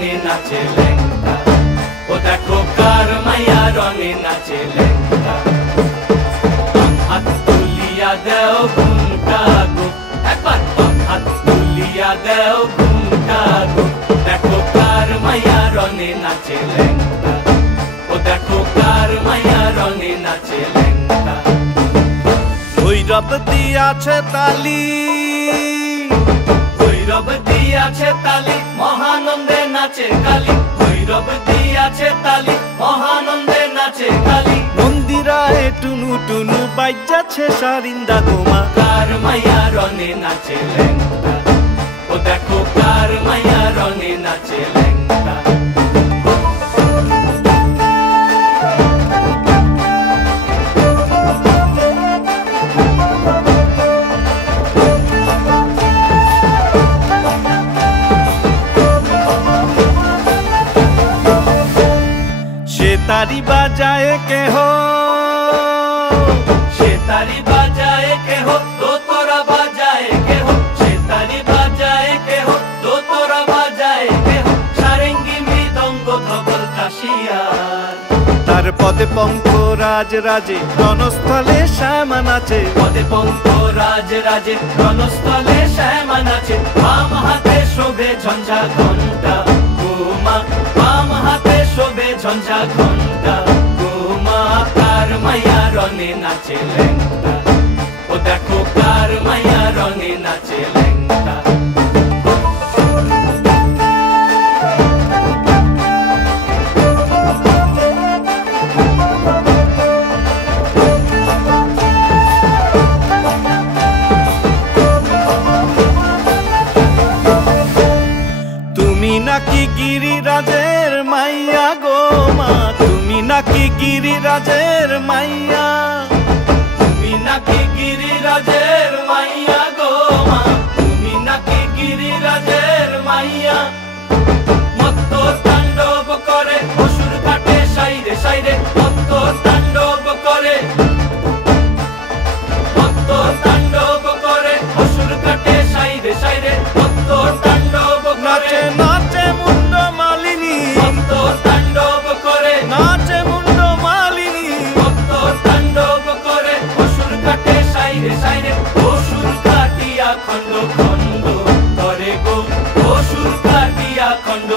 রঙে নাচে লেঙ্গা, ও দেখো কার মাইয়া রঙে নাচে লেঙ্গা। হাত তুলিয়া দেও ঘুমটা গো, একবার হাত তুলিয়া দেও ঘুমটা গো, দেখো কার মাইয়া রঙে নাচে লেঙ্গা, ও দেখো কার মাইয়া রঙে নাচে লেঙ্গা। ভৈরব দিয়াছে তালি, ভৈরব দিয়াছে তালি, মহানন্দে নাচে কালী। ভৈরব দিয়াছে তালি, মহানন্দে নাচে কালী। মন্দিরায় টুনু টুনু বাজ্যাছে সারিন্দা গোমা, কার মাইয়া রঙে নাচে লেঙ্গা, ও দেখো কার মাইয়া রঙে নাচে লেঙ্গা। সে তারি বাজায় কেহ, সে তারি বাজায় কেহ, দোতরা বাজায় কেহ। সে তারি বাজায় কেহ, দোতরা বাজায় কেহ। সারেঙ্গি মৃদঙ্গ ধবল কাশিয়ার, তার পদে পঙ্ক রাজ রাজে রণস্থলে শ্যামা নাচে। পদে পঙ্ক রাজ রাজে রণস্থলে শ্যামা নাচে। বাম হাতে শোভে ঝঞ্ঝা ঘণ্টা গোমা, বাম হাতে শোভে ঝঞ্ঝা ঘণ্টা গোমা। কার মাইয়া রঙে নাচে লেঙ্গা, ও দেখো কার মাইয়া রঙে নাচে লেঙ্গা। তুমি নাকি গিরিরাজের মাইয়া গো মা, তুমি নাকি গিরিরাজের মাইয়া, তুমি নাকি গিরিরাজের মাইয়া গো মা, তুমি নাকি গিরিরাজের মাইয়া। মত্ত তাণ্ডব করে অসুর কাটে সাইরে সাইরে, মত্ত তাণ্ডব করে, মত্ত তাণ্ডব করে অসুর কাটে সাইরে সাইরে, মত্ত তাণ্ডব করে। নাচে নাচে মুন্ড মালিনী, মত্ত তাণ্ডব করে, নাচে মুন্ড মালিনী। মত্ত তাণ্ডব করে অসুর কাটে সাইরে সাইরে, অসুর কাটিয়া খণ্ড খণ্ড করে গো, অসুর কাটিয়া খণ্ড